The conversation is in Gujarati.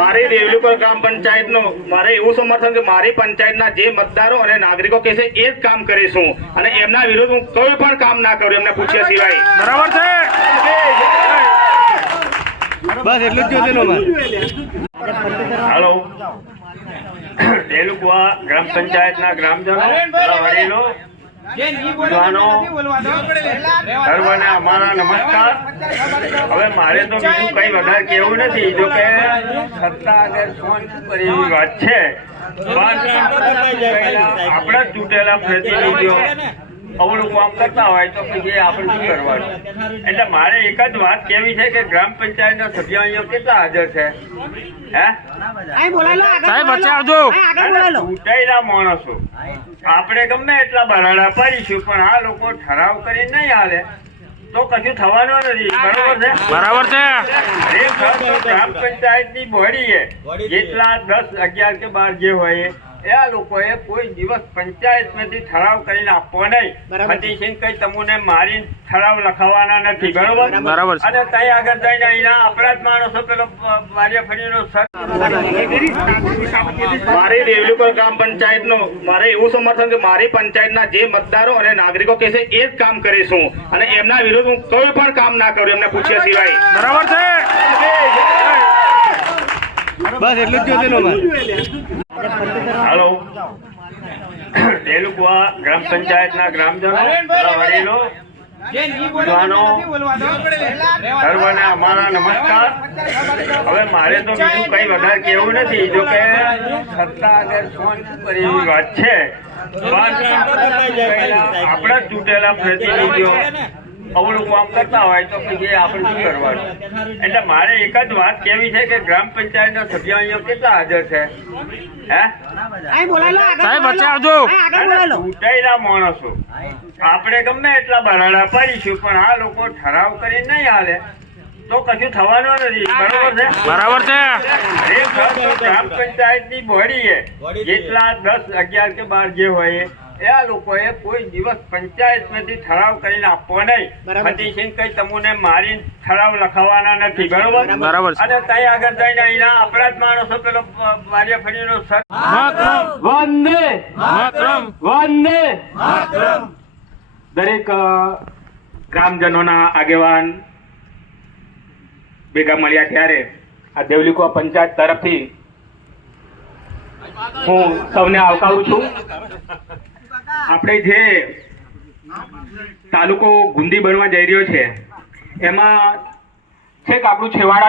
મારી દેવલીપુર ગ્રામ પંચાયતનું મારે એવું સમર્થન કે મારી પંચાયતના જે મતદારો અને નાગરિકો કહેશે એ જ કામ કરીશું અને એમના વિરુદ્ધ હું કોઈ પણ કામ ના કરું એમને પૂછ્યા સિવાય. બરાબર છે. બસ એટલું જ જોયું. હાલો, દેલુકવા ગ્રામ પંચાયતના ગ્રામજનો, વડીલો, યુવાનો, સર્વને અમારા નમસ્કાર. હવે મારે તો બીજું કઈ વધારે કેવું નથી, જો કે સત્તા આગળ ફોન કરી એવી વાત છે, પણ આપણા ચૂંટેલા પ્રતિનિધિઓ અવળું કામ કરતા હોય તો પછી આપણે શું કરવાનું? એટલે મારે એક જ વાત કેવી છે કે ગ્રામ પંચાયતના સભ્યો અહીંયા કેટલા હાજર છે? ચૂંટાયેલા માણસો આપણે ગમે એટલા બરાડા પાડીશું પણ આ લોકો ઠરાવ કરી નહીં હાલે તો કશું થવાનું નથી. બરોબર છે? બરાબર છે. ગ્રામ પંચાયતની બોડી જેટલા 10, 11 કે 12 જે હોય એ આ લોકોએ કોઈ દિવસ પંચાયતમાંથી ઠરાવ કરીને આપવો નહીં. ફતીસિંહ કઈ તમને મારી ઠરાવ લખાવવાના નથી. બરોબર? બરાબર. અને ત્યાં આગળ જઈને અહીંના આપણા જ માણસો પેલો વાડિયાફળીનો મારી દેવલીપુર ગ્રામ પંચાયતનું મારે એવું સમર્થન કે મારી પંચાયતના જે મતદારો અને નાગરિકો કહેશે એ જ કામ કરીશું અને એમના વિરુદ્ધ હું કોઈ પણ કામ ના કરું એમને પૂછ્યા સિવાય. બરાબર છે. બસ એટલું જ જોયું. હાલો, દેલુકવા ગ્રામ પંચાયતના ગ્રામજનો, વડીલો, યુવાનો, સર્વને અમારા નમસ્કાર. હવે મારે તો બીજું કઈ વધારે કેવું નથી, જો કે સત્તા આગળ ફોન કરી એવી વાત છે, પણ આપણા ચૂંટેલા પ્રતિનિધિઓ અવળું કામ કરતા હોય તો પછી આપણે શું કરવાનું? એટલે મારે એક જ વાત કેવી છે કે ગ્રામ પંચાયતના સભ્યો અહીંયા કેટલા હાજર છે? ચૂંટાયેલા માણસો આપણે ગમે એટલા બરાડા પાડીશું પણ આ લોકો ઠરાવ કરી નહીં હાલે તો કશું થવાનું નથી. બરોબર છે? બરાબર છે. ગ્રામ પંચાયતની બોડી જેટલા 10, 11 કે 12 જે હોય એ આ લોકોએ કોઈ દિવસ પંચાયતમાંથી ઠરાવ કરીને આપવો નહીં. ફતીસિંહ કઈ તમને મારી ઠરાવ લખાવવાના નથી. બરોબર? બરાબર. અને ત્યાં આગળ જઈને અહીંના આપણા જ માણસો પેલો વાડિયાફળીનો દરેક ગ્રામજનોના આગેવાન ભેગા મળ્યા ત્યારે આ દેવલીકવા પંચાયત તરફથી હું સૌને આવકારું છું. આપણે જે તાલુકો ગુંદી બનવા જઈ રહ્યો છે એમાં છેક આપણું છેવાડા